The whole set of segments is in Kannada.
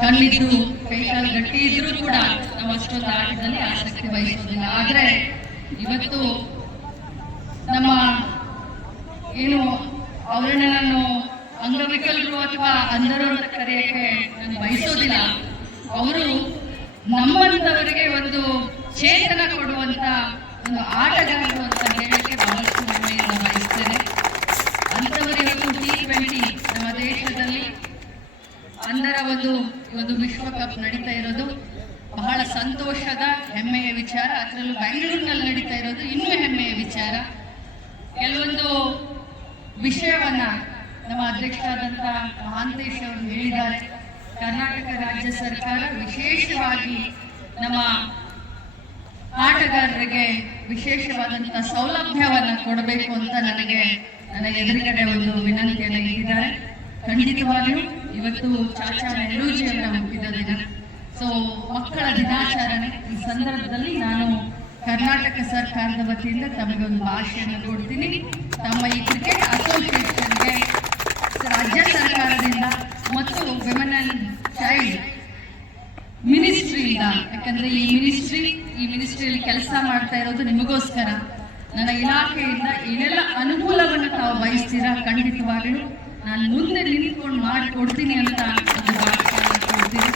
ಕಣ್ಣಿದ್ದು ಕೈಕಾಲು ಗಟ್ಟಿ ಇದ್ರೂ ಕೂಡ ನಾವು ಅಷ್ಟೊಂದು ಆಟದಲ್ಲಿ ಆಸಕ್ತಿ ವಹಿಸೋದಿಲ್ಲ. ಆದ್ರೆ ಇವತ್ತು ನಮ್ಮ ಏನು ಅವರನ್ನ ನಾನು ಅಂಗವಿಕಲರು ಅಥವಾ ಅಂಧರು ಅಂತ ಕರೆಯಕ್ಕೆ ನಾನು ಬಯಸೋದಿಲ್ಲ. ಅವರು ನಮ್ಮಂತವರಿಗೆ ಒಂದು ಚೇತನ ಕೊಡುವಂತ ಒಂದು ಆಟಗಾರರು ಅಂತ ಹೇಳಕ್ಕೆ ಒಂದು ಒಂದು ವಿಶ್ವಕಪ್ ನಡೀತಾ ಇರೋದು? ಬಹಳ ಸಂತೋಷದ ಹೆಮ್ಮೆಯ ವಿಚಾರ. ಅದರಲ್ಲೂ ಬೆಂಗಳೂರಿನಲ್ಲಿ ನಡೀತಾ ಇರೋದು ಇನ್ನೂ ಹೆಮ್ಮೆಯ ವಿಚಾರ. ಕೆಲವೊಂದು ವಿಷಯವನ್ನ ನಮ್ಮ ಅಧ್ಯಕ್ಷರಾದಂಥ ಮಹಾಂತೇಶ್ ಅವರು ಹೇಳಿದ್ದಾರೆ. ಕರ್ನಾಟಕ ರಾಜ್ಯ ಸರ್ಕಾರ ವಿಶೇಷವಾಗಿ ನಮ್ಮ ಆಟಗಾರರಿಗೆ ವಿಶೇಷವಾದಂತಹ ಸೌಲಭ್ಯವನ್ನ ಕೊಡಬೇಕು ಅಂತ ನನಗೆ, ನನ್ನ ಎದುರುಗಡೆ ಒಂದು ವಿನಂತಿಯನ್ನು ನೀಡಿದ್ದಾರೆ ಖಂಡಿತವಾಗಿಯೂ ಇವತ್ತು ಚಾಚಾ ನೆಹರೂಜಿ ಅವರ ಹುಟ್ಟಿದ ದಿನ. ಸೊ ಮಕ್ಕಳ ದಿನಾಚರಣೆ. ಈ ಸಂದರ್ಭದಲ್ಲಿ ನಾನು ಕರ್ನಾಟಕ ಸರ್ಕಾರದ ವತಿಯಿಂದ ತಮಗೆ ಒಂದು ಭಾಷೆಯನ್ನು ಕೊಡ್ತೀನಿ. ತಮ್ಮ ಈ ಕ್ರಿಕೆಟ್ ಅಸೋಸಿಯೇಷನ್ಗೆ ರಾಜ್ಯ ಸರ್ಕಾರದಿಂದ ಮತ್ತು ವಿಮೆನ್ ಅಂಡ್ ಚೈಲ್ಡ್ ಮಿನಿಸ್ಟ್ರಿಯಿಂದ ಯಾಕಂದ್ರೆ ಈ ಮಿನಿಸ್ಟ್ರಿ ಈ ಮಿನಿಸ್ಟ್ರಿಯಲ್ಲಿ ಕೆಲಸ ಮಾಡ್ತಾ ಇರೋದು ನಿಮಗೋಸ್ಕರ. ನನ್ನ ಇಲಾಖೆಯಿಂದ ಏನೆಲ್ಲ ಅನುಕೂಲವನ್ನು ತಾವು ಬಯಸ್ತೀರಾ ಖಂಡಿತವಾಗಲೂ ನಾನು ಮುಂದೆ ನಿಂತ್ಕೊಂಡು ಮಾಡಿಕೊಡ್ತೀನಿ ಅಂತ ಒಂದು ಕೊಡ್ತೀನಿ.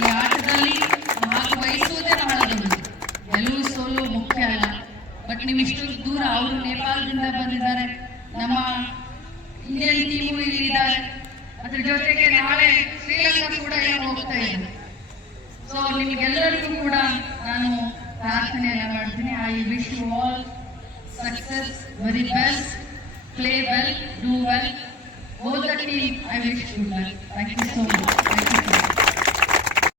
ಈ ಆಟದಲ್ಲಿ ಭಾಗವಹಿಸುವುದೇ ಬಹಳ ದೊಡ್ಡದು. ಗೆಲುವು ಸೋಲು ಮುಖ್ಯ ಅಲ್ಲ. ಬಟ್ ನೀವು ಇಷ್ಟು ದೂರ ಅವರು ನೇಪಾಳದಿಂದ ಬಂದಿದ್ದಾರೆ. ನಮ್ಮ ಇಂಡಿಯನ್ ಟೀಮು ಇಲ್ಲಿದ್ದಾರೆ. ಅದ್ರ ಜೊತೆಗೆ ನಾಳೆ ಶ್ರೀಲಂಕಾ ಕೂಡ ಏನು ಹೋಗ್ತಾ ಇದೆ. ಸೊ ನಿಮಗೆಲ್ಲರಿಗೂ ಕೂಡ ನಾನು ಪ್ರಾರ್ಥನೆಯನ್ನ ಮಾಡ್ತೀನಿ. I wish you all success very best play well, do well. Both the team, I wish good well. Thank you so much.